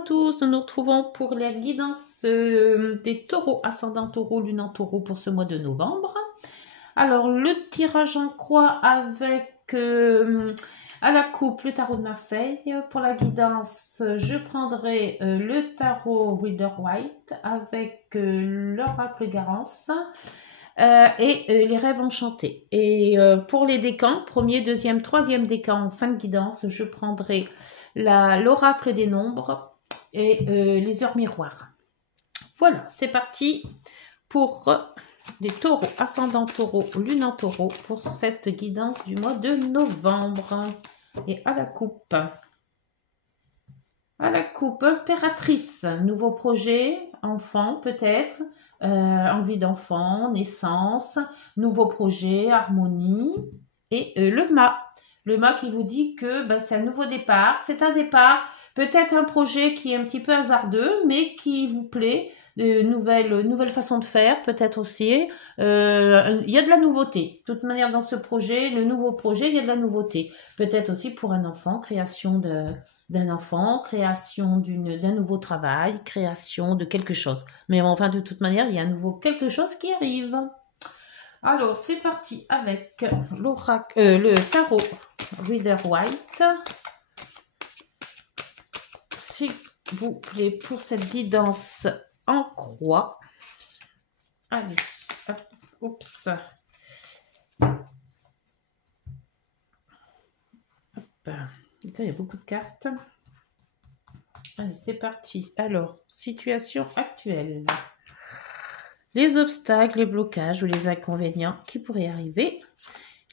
À tous, nous nous retrouvons pour la guidance des taureaux, ascendant taureau, lunan taureau pour ce mois de novembre. Alors, le tirage en croix avec à la coupe le tarot de Marseille. Pour la guidance, je prendrai le tarot Rider-Waite avec l'oracle Garance et les rêves enchantés. Et pour les décans, premier, deuxième, troisième décan en fin de guidance, je prendrai l'oracle des nombres et les heures miroirs. Voilà, c'est parti pour les taureaux, ascendant taureau, lunan taureau pour cette guidance du mois de novembre. Et à la coupe. À la coupe, impératrice, nouveau projet, enfant peut-être, envie d'enfant, naissance, nouveau projet, harmonie. Et le mât. Le mât qui vous dit que c'est un nouveau départ. C'est un départ, peut-être un projet qui est un petit peu hasardeux, mais qui vous plaît. De nouvelles façons de faire, peut-être aussi. Il y a de la nouveauté. De toute manière, dans ce projet, le nouveau projet, il y a de la nouveauté. Peut-être aussi pour un enfant, création d'un enfant, création d'un nouveau travail, création de quelque chose. Mais enfin, de toute manière, il y a un nouveau quelque chose qui arrive. Alors, c'est parti avec le tarot Rider-Waite. S'il vous plaît, pour cette guidance en croix. Allez, hop, oups. Hop. Il y a beaucoup de cartes. Allez, c'est parti. Alors, situation actuelle. Les obstacles, les blocages ou les inconvénients qui pourraient arriver.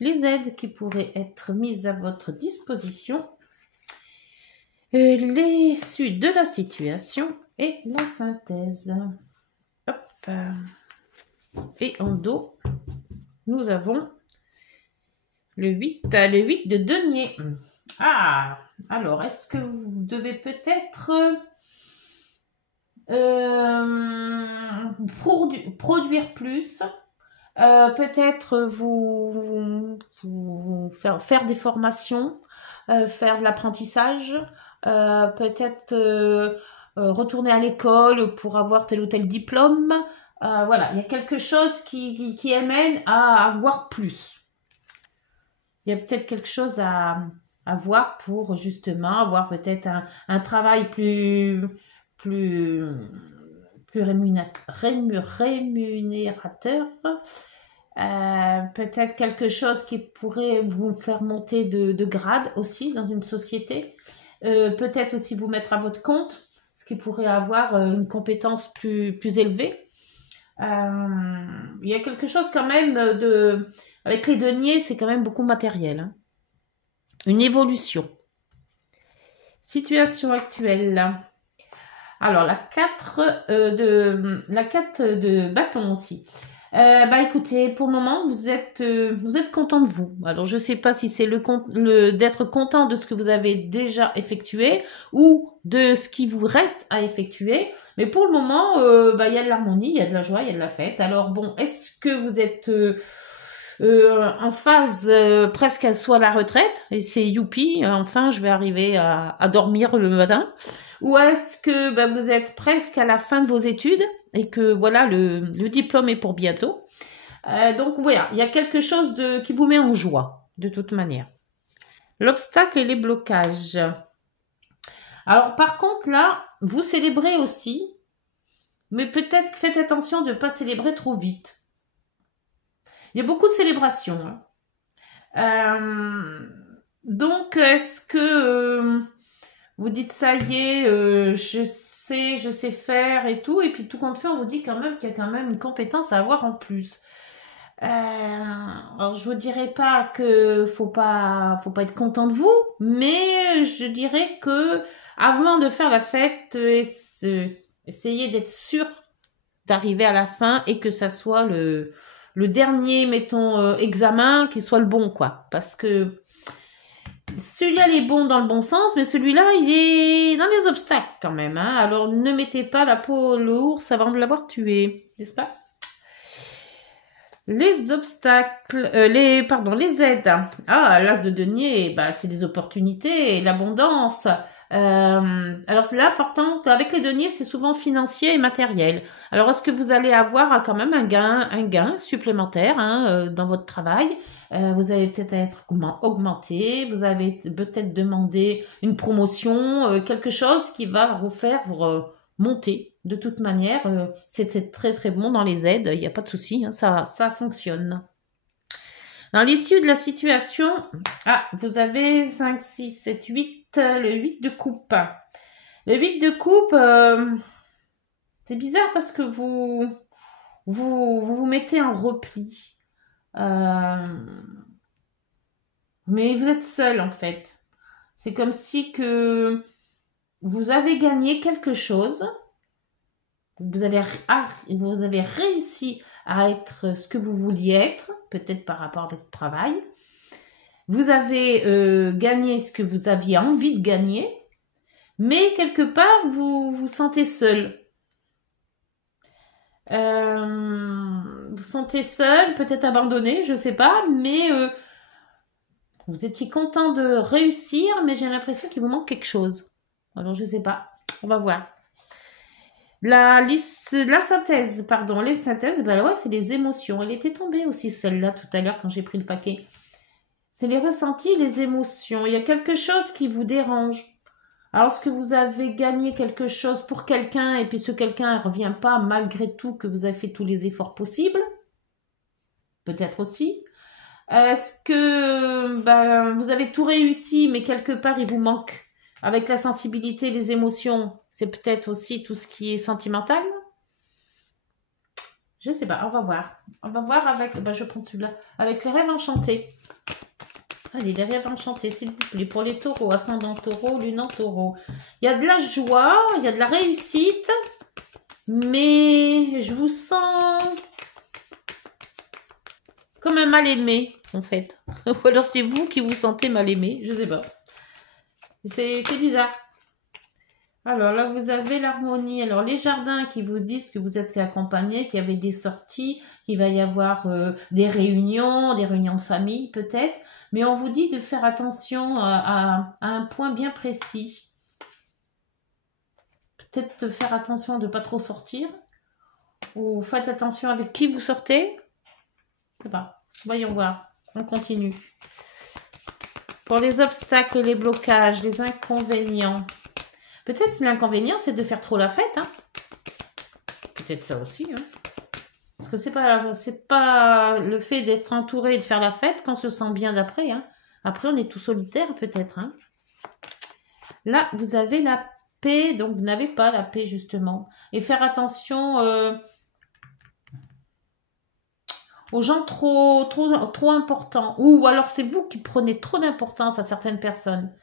Les aides qui pourraient être mises à votre disposition. L'issue de la situation et la synthèse. Hop. Et en dos, nous avons le 8 de denier. Ah, alors, est-ce que vous devez peut-être produire plus, peut-être vous faire des formations, faire de l'apprentissage, peut-être retourner à l'école pour avoir tel ou tel diplôme. Voilà, il y a quelque chose qui amène à avoir plus. Il y a peut-être quelque chose à voir pour justement avoir peut-être un travail plus rémunérateur. Peut-être quelque chose qui pourrait vous faire monter de grade aussi dans une société. Peut-être aussi vous mettre à votre compte, ce qui pourrait avoir une compétence plus élevée. Il y a quelque chose quand même avec les deniers, c'est quand même beaucoup matériel. Hein. Une évolution. Situation actuelle. Alors, la 4 de bâton aussi. Écoutez, pour le moment, vous êtes content de vous. Alors, je sais pas si c'est d'être content de ce que vous avez déjà effectué ou de ce qui vous reste à effectuer. Mais pour le moment, il y a de l'harmonie, il y a de la joie, il y a de la fête. Alors, bon, est-ce que vous êtes en phase presque à soit la retraite et c'est youpi, enfin, je vais arriver à dormir le matin. Ou est-ce que vous êtes presque à la fin de vos études et que voilà le diplôme est pour bientôt. Donc voilà, il y a quelque chose qui vous met en joie, de toute manière. L'obstacle et les blocages. Alors par contre là, vous célébrez aussi, mais peut-être faites attention de ne pas célébrer trop vite. Il y a beaucoup de célébrations. Hein. Donc est-ce que vous dites ça y est, je sais faire et tout, et puis tout compte fait, on vous dit quand même qu'il y a quand même une compétence à avoir en plus. Alors je vous dirais pas que faut pas être content de vous, mais je dirais que avant de faire la fête, essayez d'être sûr d'arriver à la fin et que ça soit le dernier, mettons, examen qui soit le bon, quoi, parce que celui-là, il est bon dans le bon sens, mais celui-là, il est dans les obstacles quand même. Hein. Alors, ne mettez pas la peau à l'ours avant de l'avoir tué, n'est-ce pas? Les obstacles, les aides. Ah, l'as de denier, c'est des opportunités, l'abondance. Alors là, par contre, avec les deniers, c'est souvent financier et matériel. Alors, est-ce que vous allez avoir quand même un gain supplémentaire dans votre travail? Vous allez peut-être être augmenté, vous avez peut-être demandé une promotion, quelque chose qui va vous faire monter. De toute manière, c'était très très bon dans les aides, il n'y a pas de souci, hein, ça fonctionne. Dans l'issue de la situation, vous avez 5, 6, 7, 8, le 8 de coupe. Le 8 de coupe, c'est bizarre parce que vous mettez en repli. Mais vous êtes seul en fait. C'est comme si que vous avez gagné quelque chose. Vous avez réussi à être ce que vous vouliez être, peut-être par rapport à votre travail. Vous avez gagné ce que vous aviez envie de gagner, mais quelque part, vous vous sentez seul. Vous sentez seul, peut-être abandonné, je sais pas, mais vous étiez content de réussir, mais j'ai l'impression qu'il vous manque quelque chose. Alors, je sais pas, on va voir. Les synthèses, ben ouais, c'est les émotions. Elle était tombée aussi, celle-là, tout à l'heure, quand j'ai pris le paquet. C'est les ressentis, les émotions. Il y a quelque chose qui vous dérange. Alors, est-ce que vous avez gagné quelque chose pour quelqu'un et puis ce quelqu'un ne revient pas malgré tout que vous avez fait tous les efforts possibles? Peut-être aussi. Est-ce que vous avez tout réussi, mais quelque part, il vous manque avec la sensibilité, les émotions? C'est peut-être aussi tout ce qui est sentimental. Je sais pas, on va voir. On va voir avec, je prends celui-là, avec les rêves enchantés. Allez, les rêves enchantés, s'il vous plaît, pour les taureaux, ascendant taureau, lune en taureau. Il y a de la joie, il y a de la réussite, mais je vous sens comme un mal-aimé, en fait. Ou alors c'est vous qui vous sentez mal-aimé, je sais pas. C'est bizarre. Alors là, vous avez l'harmonie. Alors les jardins qui vous disent que vous êtes accompagnés, qu'il y avait des sorties, qu'il va y avoir des réunions de famille peut-être. Mais on vous dit de faire attention à un point bien précis. Peut-être de faire attention de ne pas trop sortir. Ou faites attention avec qui vous sortez. Je sais pas. Voyons voir. On continue. Pour les obstacles, les blocages, les inconvénients. Peut-être l'inconvénient, c'est de faire trop la fête. Hein. Peut-être ça aussi. Hein. Parce que c'est pas le fait d'être entouré et de faire la fête qu'on se sent bien d'après. Hein. Après, on est tout solitaire peut-être. Hein. Là, vous avez la paix. Donc, vous n'avez pas la paix justement. Et faire attention aux gens trop importants. Ou alors, c'est vous qui prenez trop d'importance à certaines personnes.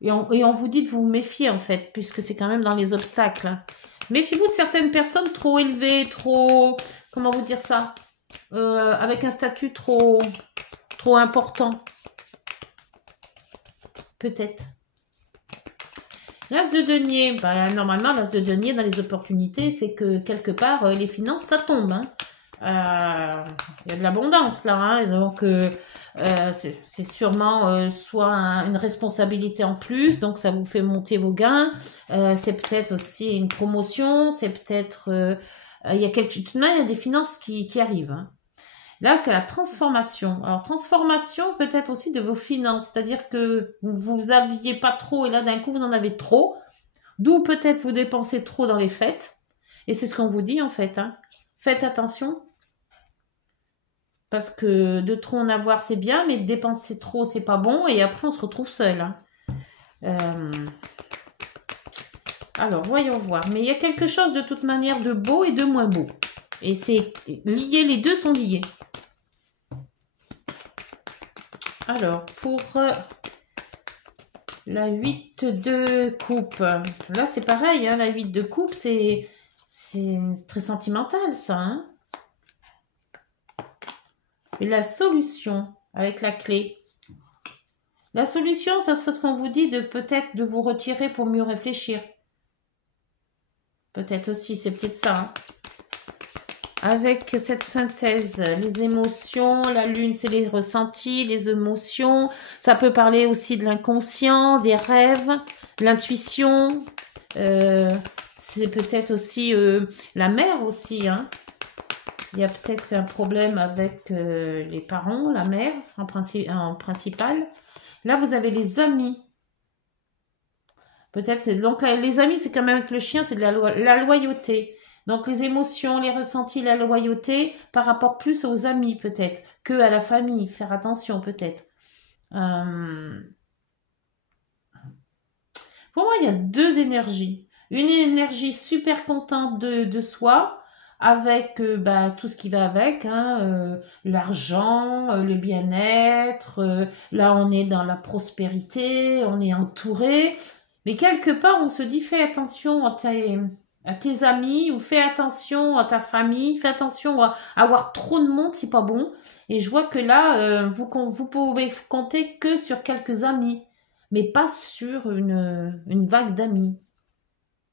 Et on vous dit de vous méfier, en fait, puisque c'est quand même dans les obstacles. Hein. Méfiez-vous de certaines personnes trop élevées, comment vous dire ça, avec un statut trop important. Peut-être. L'as de denier, normalement, l'as de denier dans les opportunités, c'est que quelque part, les finances, ça tombe. Hein. Il y a de l'abondance là, hein, donc c'est sûrement soit une responsabilité en plus, donc ça vous fait monter vos gains, c'est peut-être aussi une promotion, c'est peut-être il y a il y a des finances qui arrivent. Hein. Là, c'est la transformation. Alors, transformation peut-être aussi de vos finances, c'est-à-dire que vous aviez pas trop et là, d'un coup, vous en avez trop, d'où peut-être vous dépensez trop dans les fêtes, et c'est ce qu'on vous dit en fait. Hein. Faites attention. Parce que de trop en avoir, c'est bien, mais de dépenser trop, c'est pas bon. Et après, on se retrouve seul. Hein. Alors, voyons voir. Mais il y a quelque chose de toute manière de beau et de moins beau. Et c'est lié, les deux sont liés. Alors, pour la 8 de coupe. Là, c'est pareil. Hein, la 8 de coupe, c'est très sentimental, ça. Hein. Et la solution avec la clé. La solution, ça serait ce qu'on vous dit de peut-être de vous retirer pour mieux réfléchir. Peut-être aussi, c'est peut-être ça. Hein. Avec cette synthèse, les émotions, la lune, c'est les ressentis, les émotions. Ça peut parler aussi de l'inconscient, des rêves. L'intuition, c'est peut-être aussi la mère aussi, hein. Il y a peut-être un problème avec les parents, la mère en principal. Là, vous avez les amis. Peut-être, donc les amis, c'est quand même avec le chien, c'est de la loyauté. Donc les émotions, les ressentis, la loyauté par rapport plus aux amis peut-être que à la famille. Faire attention peut-être. Euh, Pour moi, il y a deux énergies. Une énergie super contente de soi, avec bah, tout ce qui va avec, hein, l'argent, le bien-être. Là, on est dans la prospérité, on est entouré. Mais quelque part, on se dit, fais attention à tes amis, ou fais attention à ta famille, fais attention à avoir trop de monde, c'est pas bon. Et je vois que là, vous pouvez compter que sur quelques amis mais pas sur une vague d'amis.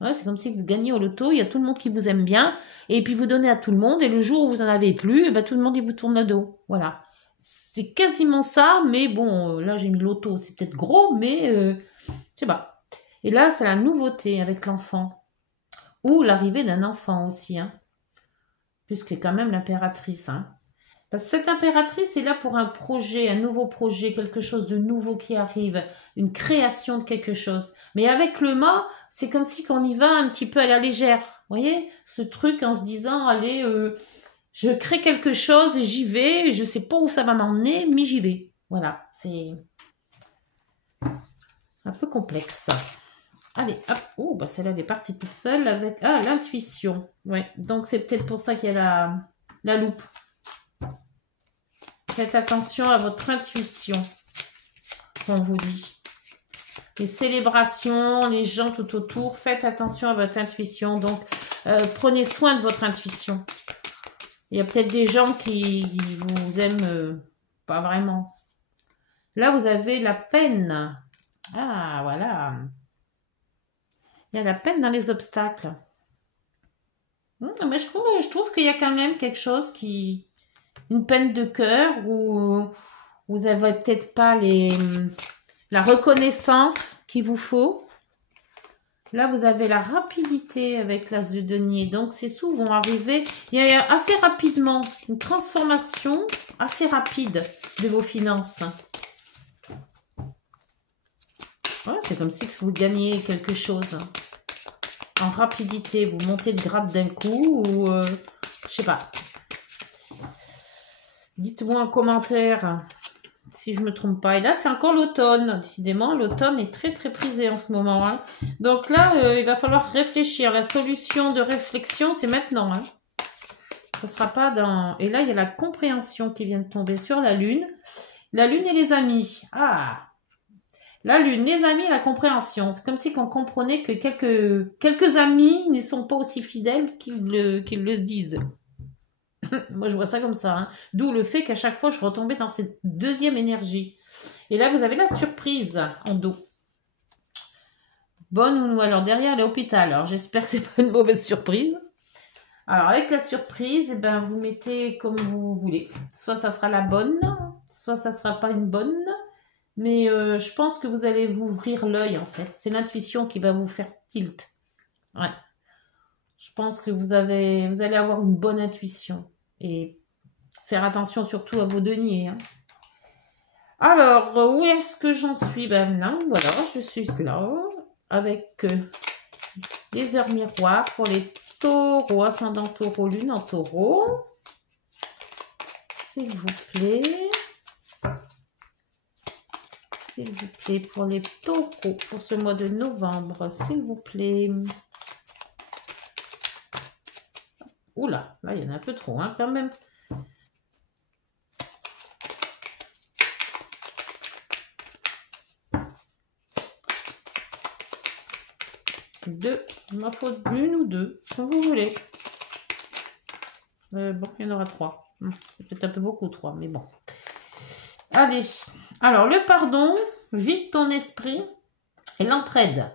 Ouais, c'est comme si vous gagnez au loto, il y a tout le monde qui vous aime bien, et puis vous donnez à tout le monde, et le jour où vous en avez plus, et ben tout le monde il vous tourne le dos. Voilà. C'est quasiment ça, mais bon, là j'ai mis loto, c'est peut-être gros, mais je sais pas. Et là, c'est la nouveauté avec l'enfant. Ou l'arrivée d'un enfant aussi, hein. Puisque quand même l'impératrice, hein. Parce que cette impératrice est là pour un projet, un nouveau projet, quelque chose de nouveau qui arrive, une création de quelque chose. Mais avec le mât, c'est comme si on y va un petit peu à la légère. Vous voyez, ce truc en se disant, allez, je crée quelque chose et j'y vais, je sais pas où ça va m'emmener, mais j'y vais. Voilà, c'est un peu complexe. Allez, hop, oh, bah celle-là elle est partie toute seule avec, ah, l'intuition. Ouais, donc c'est peut-être pour ça qu'il y a la loupe. Faites attention à votre intuition, on vous dit. Les célébrations, les gens tout autour, faites attention à votre intuition. Donc, prenez soin de votre intuition. Il y a peut-être des gens qui vous aiment pas vraiment. Là, vous avez la peine. Ah, voilà. Il y a la peine dans les obstacles. Mais je trouve qu'il y a quand même quelque chose qui... Une peine de cœur où vous n'avez peut-être pas la reconnaissance qu'il vous faut. Là, vous avez la rapidité avec l'as de denier. Donc, ces sous vont arriver. Il y a assez rapidement une transformation assez rapide de vos finances. Ouais, c'est comme si vous gagniez quelque chose. En rapidité, vous montez de grade d'un coup ou... je sais pas. Dites-moi en commentaire si je me trompe pas. Et là, c'est encore l'automne. Décidément, l'automne est très très prisé en ce moment. Hein. Donc là, il va falloir réfléchir. La solution de réflexion, c'est maintenant. Hein. Ça sera pas dans... Et là, il y a la compréhension qui vient de tomber sur la Lune. La Lune et les amis. Ah, la Lune, les amis, la compréhension. C'est comme si on comprenait que quelques amis ne sont pas aussi fidèles qu'ils le disent. Moi, je vois ça comme ça. Hein. D'où le fait qu'à chaque fois, je retombais dans cette deuxième énergie. Et là, vous avez la surprise en dos. Bonne ou alors derrière l'hôpital. Alors, j'espère que c'est pas une mauvaise surprise. Alors, avec la surprise, eh ben, vous mettez comme vous voulez. Soit ça sera la bonne, soit ça sera pas une bonne. Mais je pense que vous allez vous ouvrir l'œil, en fait. C'est l'intuition qui va vous faire tilt. Ouais. Je pense que vous allez avoir une bonne intuition. Et faire attention surtout à vos deniers. Hein. Alors, où est-ce que j'en suis? Ben non, voilà, je suis là. Avec les heures miroirs pour les taureaux, ascendant taureau, lune en taureau. S'il vous plaît. S'il vous plaît, pour les taureaux, pour ce mois de novembre, s'il vous plaît. Oula, là, il y en a un peu trop, hein, quand même. Deux. Il m'en faut une ou deux, comme vous voulez. Bon, il y en aura trois. C'est peut-être un peu beaucoup, trois, mais bon. Allez. Alors, le pardon, vide ton esprit et l'entraide.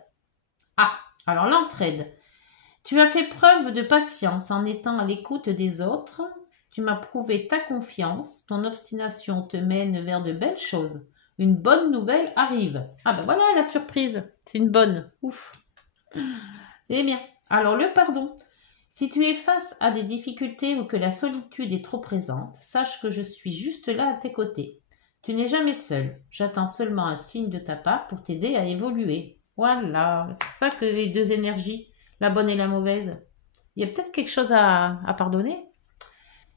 Ah, alors l'entraide. Tu as fait preuve de patience en étant à l'écoute des autres. Tu m'as prouvé ta confiance. Ton obstination te mène vers de belles choses. Une bonne nouvelle arrive. Ah ben voilà la surprise. C'est une bonne. Ouf. C'est bien. Alors le pardon. Si tu es face à des difficultés ou que la solitude est trop présente, sache que je suis juste là à tes côtés. Tu n'es jamais seul. J'attends seulement un signe de ta part pour t'aider à évoluer. Voilà. C'est ça que les deux énergies, la bonne et la mauvaise. Il y a peut-être quelque chose à pardonner.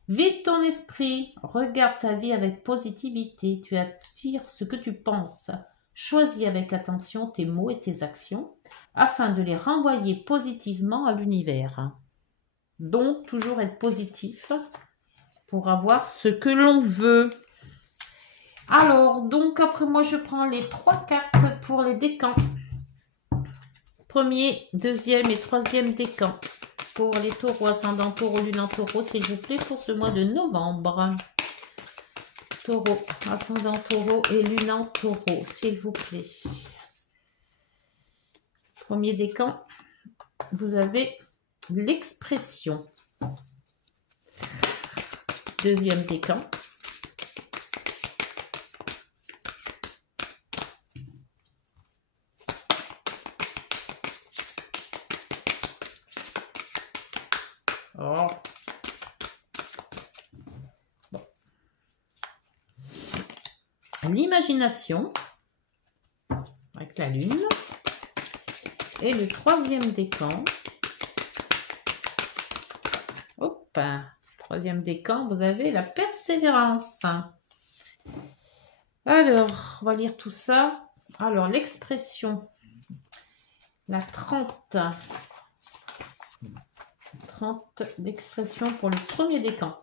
Vide ton esprit, regarde ta vie avec positivité, tu attires ce que tu penses. Choisis avec attention tes mots et tes actions afin de les renvoyer positivement à l'univers. Donc, toujours être positif pour avoir ce que l'on veut. Alors, donc après moi, je prends les 3 cartes pour les décans. Premier, deuxième et troisième décan. Pour les taureaux, ascendant taureau, lune en taureau, s'il vous plaît, pour ce mois de novembre. Taureau, ascendant taureau et lune en taureau, s'il vous plaît. Premier décan, vous avez l'expression. Deuxième décan. Oh. Bon. L'imagination avec la lune. Et le troisième décan. Hop. Troisième décan, vous avez la persévérance. Alors, on va lire tout ça. Alors, l'expression. La 30. L'expression pour le premier décan.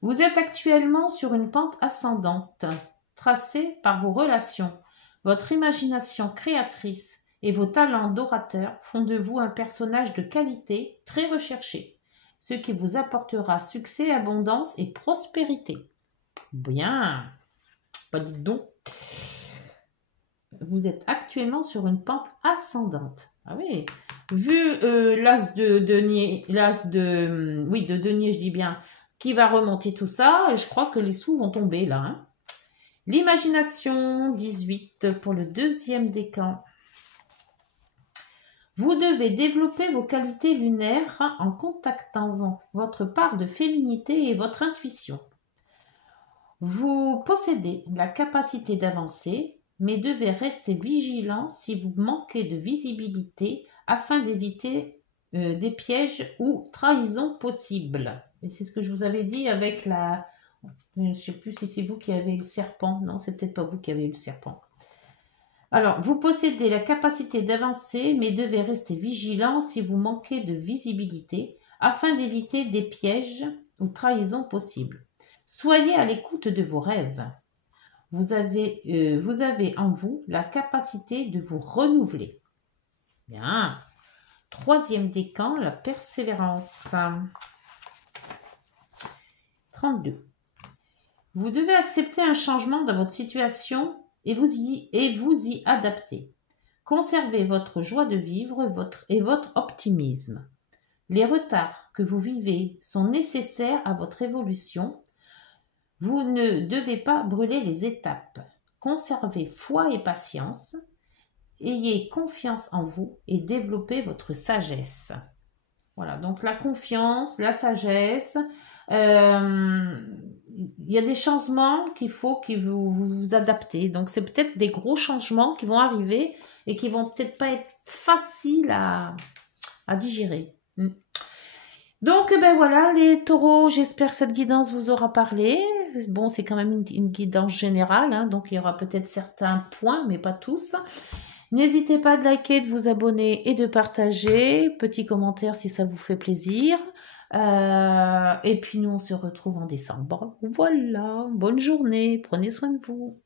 Vous êtes actuellement sur une pente ascendante, tracée par vos relations. Votre imagination créatrice et vos talents d'orateur font de vous un personnage de qualité très recherché, ce qui vous apportera succès, abondance et prospérité. Bien, pas dites donc. Vous êtes actuellement sur une pente ascendante. Ah oui, vu l'as de denier, de denier, je dis bien, qui va remonter tout ça, et je crois que les sous vont tomber là. Hein. L'imagination, 18 pour le deuxième décan. Vous devez développer vos qualités lunaires en contactant votre part de féminité et votre intuition. Vous possédez la capacité d'avancer, mais devez rester vigilant si vous manquez de visibilité afin d'éviter des pièges ou trahisons possibles. Et c'est ce que je vous avais dit avec la... Je ne sais plus si c'est vous qui avez eu le serpent. Non, c'est peut-être pas vous qui avez eu le serpent. Alors, vous possédez la capacité d'avancer, mais devez rester vigilant si vous manquez de visibilité afin d'éviter des pièges ou trahisons possibles. Soyez à l'écoute de vos rêves. Vous avez en vous la capacité de vous renouveler. Bien. Troisième décan, la persévérance. 32. Vous devez accepter un changement dans votre situation et vous y adapter. Conservez votre joie de vivre et votre optimisme. Les retards que vous vivez sont nécessaires à votre évolution. Vous ne devez pas brûler les étapes. Conservez foi et patience. Ayez confiance en vous et développez votre sagesse. Voilà, donc la confiance, la sagesse. Il y a des changements qu'il faut que vous adaptez. Donc, c'est peut-être des gros changements qui vont arriver et qui vont peut-être pas être faciles à digérer. Donc, ben voilà, les taureaux, j'espère que cette guidance vous aura parlé. Bon, c'est quand même une guidance générale, hein, donc il y aura peut-être certains points, mais pas tous. N'hésitez pas de liker, de vous abonner et de partager. Petit commentaire si ça vous fait plaisir. Et puis nous, on se retrouve en décembre. Voilà, bonne journée, prenez soin de vous.